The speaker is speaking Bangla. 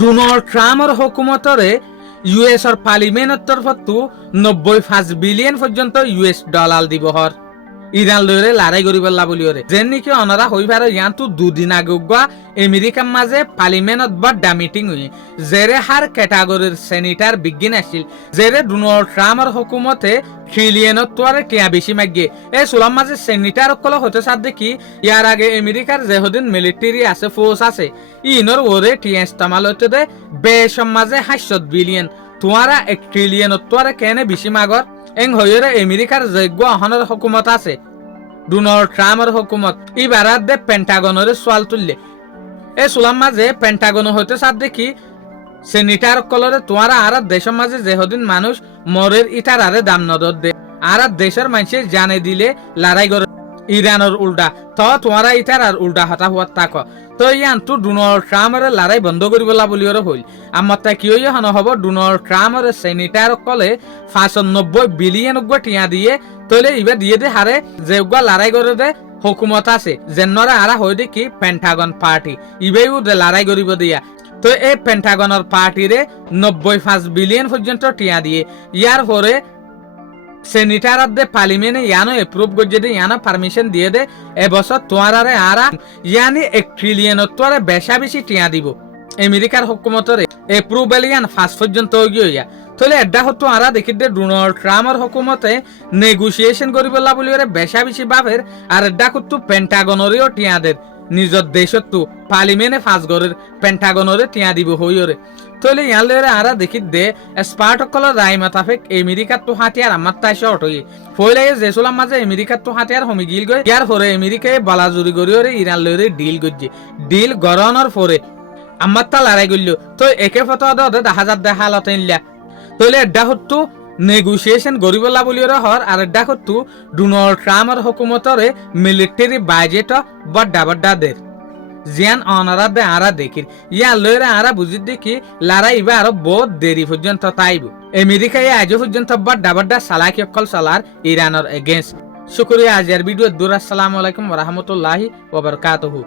ডোনাল্ড ট্রাম্পর হুকুমতরে ইউএসর পার্লিমেন্টের তরফতো 95 বিলিয়ন পর্যন্ত ইউএস ডলার দিব হর ইরান লয়রে লড়াই করি বললা বলিওরে যেন নাকি অনারা হইবার ইয়ান্তু দুদিন আগে আমেরিকার মাঝে পার্লিমেন্টত বড় মিটিং হই জেরে হার ক্যাটাগরির সেনেটার বিজ্ঞান আসিল জেরে ডোনাল্ড ট্রাম্পর হুকুমতে ট্রিলিয়নত তোয়ারে টিয়া বেশি মাগে এই সুলাম মাঝে সেনেটার কল হতে সাথ দেখি ইয়ার আগে আমেরিকার যেহদিন মিলিটারি আছে ফোর্স আছে ইনর ওরে টিয়া ইস্তেমাল হতে দে বেশম মাঝে 800 বিলিয়ন তোয়ারা 1 ট্রিলিয়নত তোয়ারে কেনে বেশি মাগর এং হইরে আমেরিকার যোগ্য অহনের হুকুমত আছে ডোনাল্ড ট্রাম্পর হুকুমত ইবারাত দে পেন্টাগনের সোয়াল তুললে এ সুলাম মাঝে পেন্টাগন হইতে সাথ দেখি সেনেটার কলরে তোমারা আর দেশের মাঝে যেহদিন মানুষ মরের ইটার আরে দাম নদর দে আর দেশের মানুষের জানে দিলে লড়াই করে ইরানের উল্টা তো তোমারা ইটার আর উল্টা হতা হওয়ার তাক তো ইয়ান্তু ডোনাল্ড ট্রাম্পের লড়াই বন্ধ করিবলা বলিওরে হইল আমার তা কি হন হব ডোনাল্ড ট্রাম্পের সেনেটার কলে 590 বিলিয়ন টিয়া দিয়ে তলে ইবে দিয়ে দে হারে যে লড়াই করে দে হুকুমত আছে যেনরা আরা হই দেখি পেন্টাগন পার্টি ইবেও লড়াই করিব দিয়া তো এই পেন্টাগনের পার্টিরে 95 বিলিয়ন পর্যন্ত টিয়া দিয়ে ইয়ার পরে সেনেটার দে পার্লিমেন্টে ইয়ানো এপ্রুভ করছে দে ইয়ানো পারমিশন দিয়ে দে এবছর তোয়ারারে আরা ইয়ানি 1 ট্রিলিয়ন তোয়ারে বেশা বেশি টিয়া দিব আমেরিকার হুকুমতরে এপ্রুভেল ইয়ান ফার্স্ট পর্যন্ত গিয়া তাহলে এডা হতো আরা দেখি দে ডোনাল্ড ট্রাম্পর হুকুমতে নেগোসিয়েশন করিবলা বলি ওরে বেশা বেশি বাপের আর এডা করতো পেন্টাগনেরও টিয়াদের নিজের দেশত পার্লিমেন্টে ফাঁস গরের পেন্টাগনরে টিয়া দিব হইরে তাহলে ইয়ালে আরা দেখি দে স্পার্টকলের রায় মাতাফেক আমেরিকার তো হাতিয়ার আমার তাই শর্ট হই ফইলে জেসুলাম মাঝে আমেরিকার তো হাতিয়ার হমি গিল গই ইয়ার পরে আমেরিকায় বালাজুরি করিওরে ইরান লইরে ডিল গজ্জি ডিল গরনের পরে আমার তা লড়াই গইল তো একে ফটো দে 10,000 দেখা হালত ইনলা তাহলে এডা হতো নেগোসিয়েশন গরিবলা বলিওরে হর আর এডা হতো ডোনাল্ড ট্রাম্পর হুকুমতরে মিলিটারি বাজেট বড় বড় দের জিয়ান অনারা দে আরা দেখির ইয়া লয়রে আরা বুঝি দেখি লড়াই বা আরো বহুত দেরি পর্যন্ত তাইব আমেরিকায় আজ পর্যন্ত বড় সালাকি অকল সালার ইরানের এগেইনস্ট শুকরিয়া আজের ভিডিও দূর আসসালামু আলাইকুম ওয়া রাহমাতুল্লাহি ওয়া বারাকাতুহু।